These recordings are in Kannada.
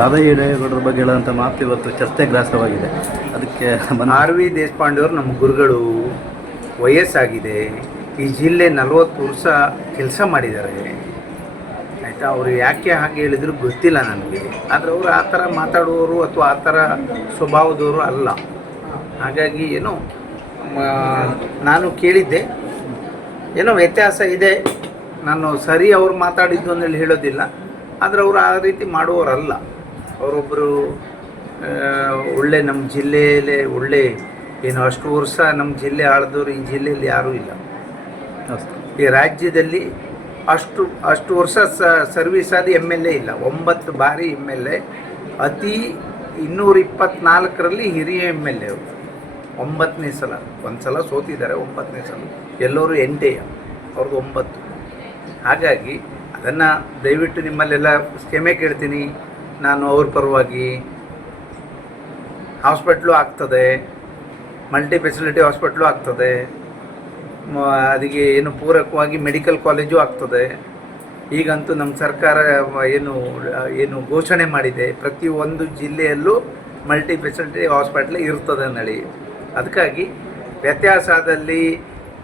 ರಾಧಾ ಈಡೇಗೌಡರ ಬಗ್ಗೆ ಹೇಳುವಂಥ ಮಾತು ಇವತ್ತು ಚರ್ಚೆ ಗ್ರಾಸವಾಗಿದೆ. ಅದಕ್ಕೆ ಆರ್ ವಿ ದೇಶಪಾಂಡೆ ಅವರು ನಮ್ಮ ಗುರುಗಳು. ವಯಸ್ಸಾಗಿದೆ. ಈ ಜಿಲ್ಲೆ 40 ವರ್ಷ ಕೆಲಸ ಮಾಡಿದ್ದಾರೆ ಆಯಿತಾ. ಅವರು ಯಾಕೆ ಹಾಗೆ ಹೇಳಿದ್ರು ಗೊತ್ತಿಲ್ಲ ನನಗೆ. ಆದರೆ ಅವರು ಆ ಥರ ಮಾತಾಡುವವರು ಅಥವಾ ಆ ಥರ ಸ್ವಭಾವದವರು ಅಲ್ಲ. ಹಾಗಾಗಿ ಏನೋ ನಾನು ಕೇಳಿದ್ದೆ, ಏನೋ ವ್ಯತ್ಯಾಸ ಇದೆ. ನಾನು ಸರಿ ಅವ್ರು ಮಾತಾಡಿದ್ದು ಅಂದೇಳಿ ಹೇಳೋದಿಲ್ಲ, ಆದರೆ ಅವರು ಆ ರೀತಿ ಮಾಡುವವರಲ್ಲ. ಅವರೊಬ್ಬರು ಒಳ್ಳೆ ನಮ್ಮ ಜಿಲ್ಲೆಯಲ್ಲೇ ಒಳ್ಳೆ ಏನು ಅಷ್ಟು ವರ್ಷ ನಮ್ಮ ಜಿಲ್ಲೆ ಆಳಿದವರು ಈ ಜಿಲ್ಲೆಯಲ್ಲಿ ಯಾರೂ ಇಲ್ಲ. ಈ ರಾಜ್ಯದಲ್ಲಿ ಅಷ್ಟು ವರ್ಷ ಸರ್ವಿಸ್ ಆದ MLA ಇಲ್ಲ. 9 ಬಾರಿ MLA, ಅತಿ 224ರಲ್ಲಿ ಹಿರಿಯ MLA ಅವರು. 9ನೇ ಸಲ, ಒಂದು ಸಲ ಸೋತಿದ್ದಾರೆ, 9ನೇ ಸಲ. ಎಲ್ಲರೂ ಎಂಟೆಯ ಅವ್ರದ್ದು 9. ಹಾಗಾಗಿ ಅದನ್ನು ದಯವಿಟ್ಟು ನಿಮ್ಮಲ್ಲೆಲ್ಲ ಕ್ಷಮೆ ಕೇಳ್ತೀನಿ. ನಾನು ಅವ್ರ ಪರವಾಗಿ ಹಾಸ್ಪಿಟ್ಲು ಆಗ್ತದೆ, ಮಲ್ಟಿ ಫೆಸಿಲಿಟಿ ಹಾಸ್ಪಿಟ್ಲು ಆಗ್ತದೆ, ಅದಕ್ಕೆ ಏನು ಪೂರಕವಾಗಿ ಮೆಡಿಕಲ್ ಕಾಲೇಜು ಆಗ್ತದೆ. ಈಗಂತೂ ನಮ್ಮ ಸರ್ಕಾರ ಏನು ಘೋಷಣೆ ಮಾಡಿದೆ, ಪ್ರತಿಯೊಂದು ಜಿಲ್ಲೆಯಲ್ಲೂ ಮಲ್ಟಿ ಫೆಸಿಲಿಟಿ ಹಾಸ್ಪಿಟ್ಲ್ ಇರ್ತದೆ ಅನ್ನೇಳಿ. ಅದಕ್ಕಾಗಿ ವ್ಯತ್ಯಾಸದಲ್ಲಿ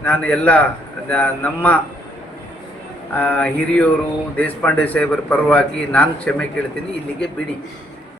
ನಾನು ಎಲ್ಲ ನಮ್ಮ ಹಿರಿಯವರು ದೇಶಪಾಂಡೆ ಸಾಹೇಬರ ಪರವಾಗಿ ನಾನು ಕ್ಷಮೆ ಕೇಳ್ತೀನಿ. ಇಲ್ಲಿಗೆ ಬಿಡಿ.